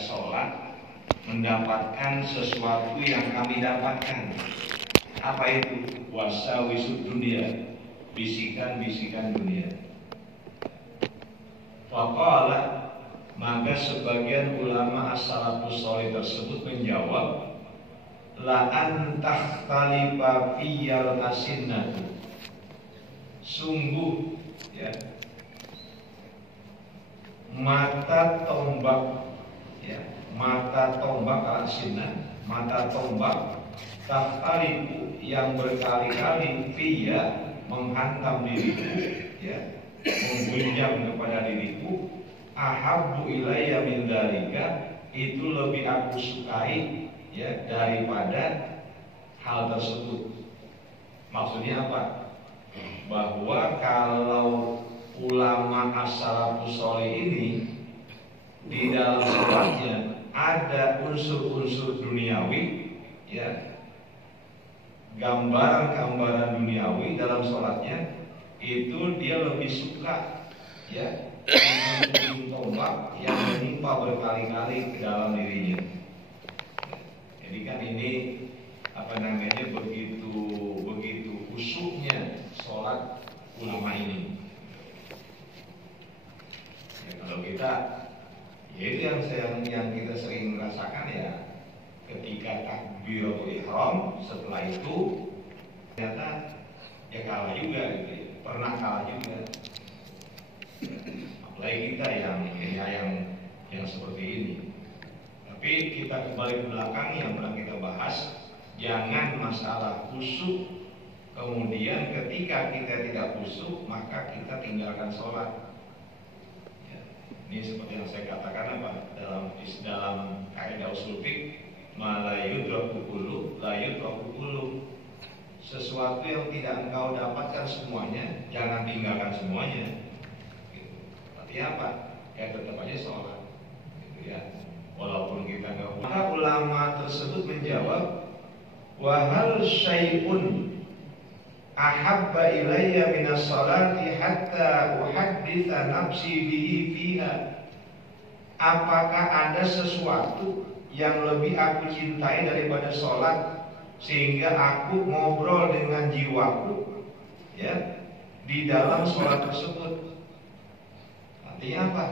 sholat mendapatkan sesuatu yang kami dapatkan. Apa itu? Wasawisud dunia, bisikan-bisikan dunia. Faqala, maka sebagian ulama as-salafus shalih tersebut menjawab, la antahhtalifa fiyal asinnatu, sungguh ya, mata tombak ya, mata tombak al-asinnah, mata tombak tahtalifu yang berkali-kali fiya, menghantam diriku ya, menggenjam kepada diriku, ahabbu ilayya min dzalika, itu lebih aku sukai ya daripada hal tersebut. Maksudnya apa? Bahwa kalau ulama as-salafus shalih ini di dalam sholatnya ada unsur-unsur duniawi ya, gambaran-gambaran duniawi dalam sholatnya, itu dia lebih suka ya tombak yang menimpa berkali-kali ke dalam dirinya. Jadi kan ini begitu khusyuknya sholat ulama ini. Ya, kalau kita, ya itu yang kita sering rasakan ya, ketika takbiratul ihram, setelah itu ternyata ya kalah juga gitu ya, pernah kalah juga. Apalagi kita yang seperti ini. Tapi kita kembali ke belakang yang pernah kita bahas, jangan masalah khusyuk kemudian ketika kita tidak khusyuk maka kita tinggalkan sholat. Ya, ini seperti yang saya katakan dalam kaidah usul fiqh, ma la yudraku kullu la yudraku kullu. Sesuatu yang tidak engkau dapatkan semuanya, jangan tinggalkan semuanya. Gitu. Artinya apa? Ya tetap aja sholat. Gitu ya. Walaupun kita nggak. Maka ulama tersebut menjawab, wa hal syai'un ahabba ilayya minas salati hatta uhadditha nafsi bihi fiha. Apakah ada sesuatu yang lebih aku cintai daripada sholat sehingga aku ngobrol dengan jiwaku ya di dalam sholat tersebut? Artinya apa?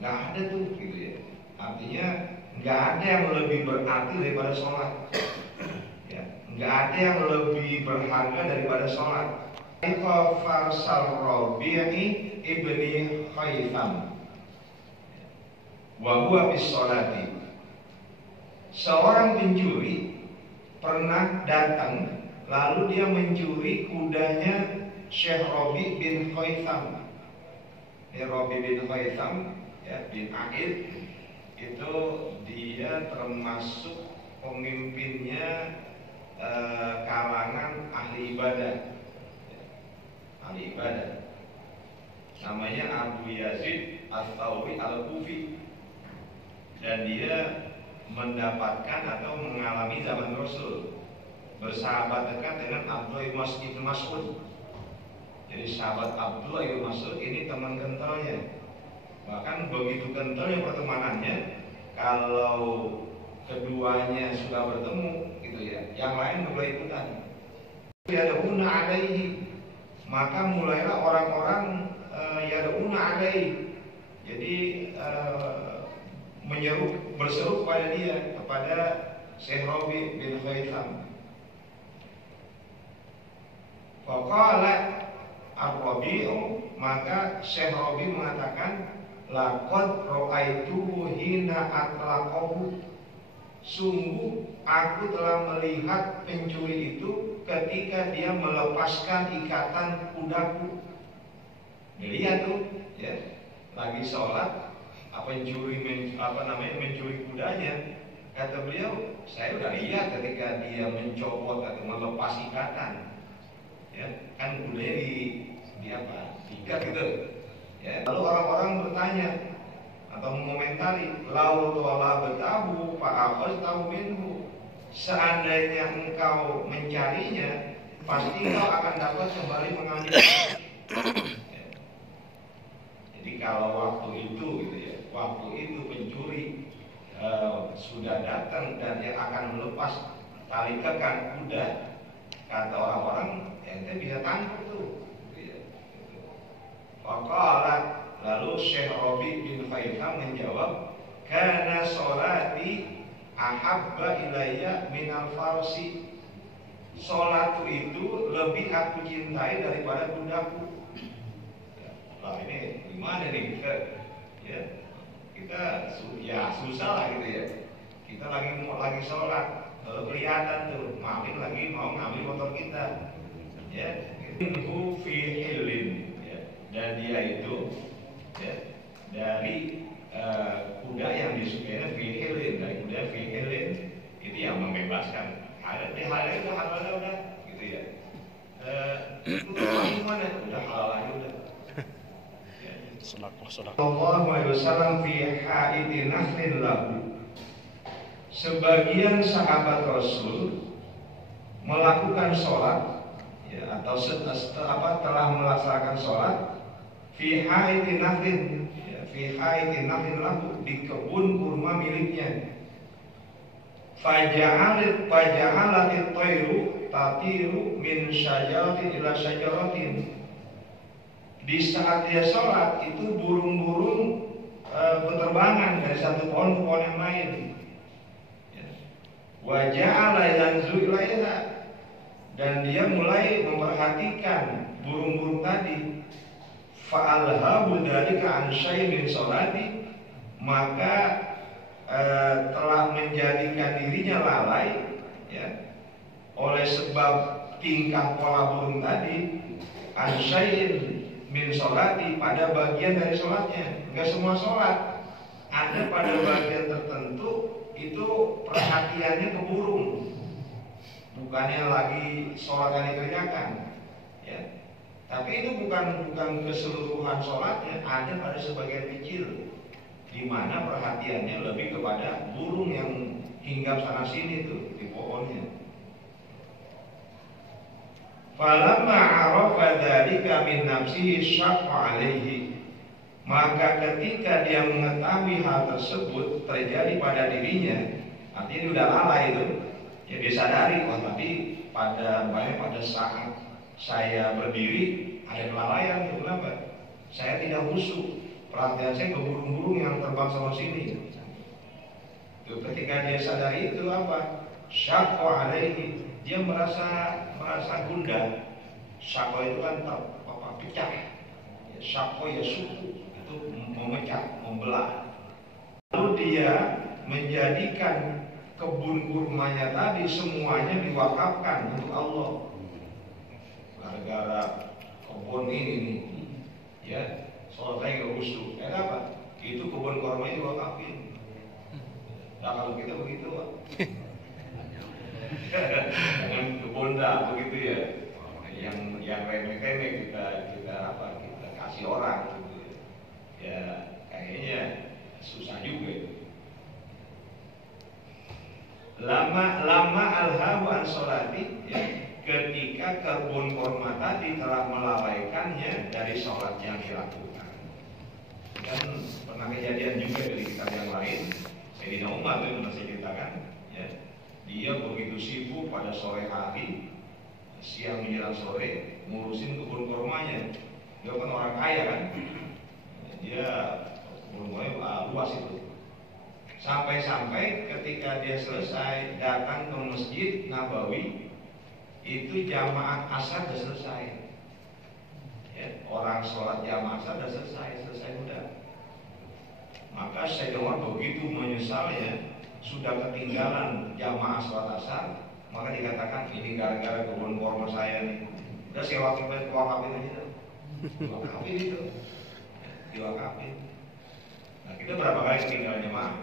Nggak ada tuh gitu ya. Artinya nggak ada yang lebih berarti daripada sholat ya, nggak ada yang lebih berharga daripada sholat. Farsal Rabi'i ibni Haytham wa huwa bis sholati. Seorang pencuri pernah datang lalu dia mencuri kudanya Syekh Rabi bin Haytham. Rabi bin Haytham ya, bin Aqil, itu dia termasuk pemimpinnya kalangan ahli ibadah. Ahli ibadah. Namanya Abu Yazid Al-Thawri Al-Kufi. Dan dia mendapatkan atau mengalami zaman Rasul, bersahabat dekat dengan Abdullah bin Mas'ud. Jadi sahabat Abdullah bin Mas'ud ini teman kentalnya. Bahkan begitu kentalnya pertemanannya, kalau keduanya sudah bertemu gitu ya, yang lain mulai ikutan. Yad'una alaihi, maka mulailah orang-orang yad'una alaihi. Jadi berseru kepada dia, kepada Syekh Rabi bin Haytham. Faqala Ar-Rabi'u, maka Syekh Rabi mengatakan, laqad ra'aitu hina atlaqahu, sungguh aku telah melihat pencuri itu ketika dia melepaskan ikatan kudaku. Dilihat tuh ya, lagi sholat mencuri kudanya. Kata beliau, saya udah lihat ketika dia mencopot atau melepas ikatan ya, kan kudanya diikat gitu ya. Lalu orang-orang bertanya atau mengomentari, lau tola betahu fa'akhaz tahu minhu, seandainya engkau mencarinya pasti engkau akan dapat kembali mengambil. Ya. Jadi kalau waktu itu gitu ya, waktu itu pencuri sudah datang dan yang akan melepas tali kekang kuda, kata orang-orang, ente bisa tangkap tuh. Faqalat, lalu Syekh Rabi bin Khaitham menjawab, kana sholati ahabba ilayya minal farsi. Sholatku itu lebih aku cintai daripada kudaku. Nah ini gimana nih kita, ya kita ya susah lah gitu ya. Kita lagi sholat, lalu kelihatan tuh makin lagi mau ngambil motor kita, ya. Itu fi hilin, ya. Dan dia itu, ya, dari kuda yang disukainya fi hilin, dari kuda fi hilin itu yang membebaskan. Ada di halal udah, gitu ya. Itu gimana? Udah halal aja udah. Sallallahu alaihi wasallam fi haidin nahlin lahu. Sebagian sahabat Rasul melakukan sholat, ya, atau telah melaksanakan sholat fi haidin nahlin, ya, fi haidin nahlin lahu, di kebun kurma miliknya. Faja'alatit tayru tatiru min syajaratin ila syajaratin. Di saat dia sholat itu burung-burung berterbangan dari satu pohon ke pohon yang lain. Wa ja'ala yanzu ilaiha, dan dia mulai memperhatikan burung-burung tadi. Fa'alhabu dzalika an syai' min sholati, maka telah menjadikan dirinya lalai, ya, oleh sebab tingkah pola burung tadi, an syai'in min sholati, pada bagian dari sholatnya. Enggak semua sholat, ada pada bagian tertentu itu perhatiannya ke burung, bukannya lagi sholat yang dikerjakan, ya. Tapi itu bukan keseluruhan sholatnya, ada pada sebagian kecil di mana perhatiannya lebih kepada burung yang hinggap sana sini tuh di pohonnya. Falamma arafa dzalika min nafsihi syaqqa alaihi, maka ketika dia mengetahui hal tersebut terjadi pada dirinya, artinya dia udah lalai itu, ya dia sadari, oh tapi pada saat saya berdiri ada kelalaian itu. Kenapa? Saya tidak khusyuk, perhatian saya ke burung-burung yang terbang sama sini. Tuh, ketika dia sadari itu apa? Syaqqa alaihi, dia merasa gundah. Syaqqa itu kan pecah. Ya, syaqqa ya suku, itu memecah, membelah. Lalu dia menjadikan kebun kurmanya tadi semuanya diwakafkan untuk Allah. Gara-gara kebun ini nih, ya, sholat saya nggak khusyuk. Apa? Itu kebun kurma itu wakafin. Nah kalau kita begitu, Pak. Jangan kebun dah begitu ya. Yang remeh-remeh kita kasih orang gitu. Ya kayaknya susah juga itu. Lama alhamu an sholati, ya, ketika kebun kurma tadi telah melalaikannya dari sholat yang dilakukan. Dan pernah kejadian juga dari kitab yang lain, Sayyidina Umar itu pernah saya ceritakan, ya, dia begitu sibuk pada sore hari, siang menjelang sore, ngurusin kebun kurmanya. Dia kan orang kaya kan, dia kebun kurmanya luas itu. Sampai-sampai ketika dia selesai datang ke Masjid Nabawi, itu jamaah asar sudah selesai, ya, orang sholat jamaah asar sudah selesai udah. Maka saya dengar begitu menyesalnya, sudah ketinggalan jamaah sholat asar, maka dikatakan ini gara-gara kebun kurma saya nih. Udah saya wakafin aja, wakafin itu, diwakafin. Nah kita berapa kali ketinggalan jamaah?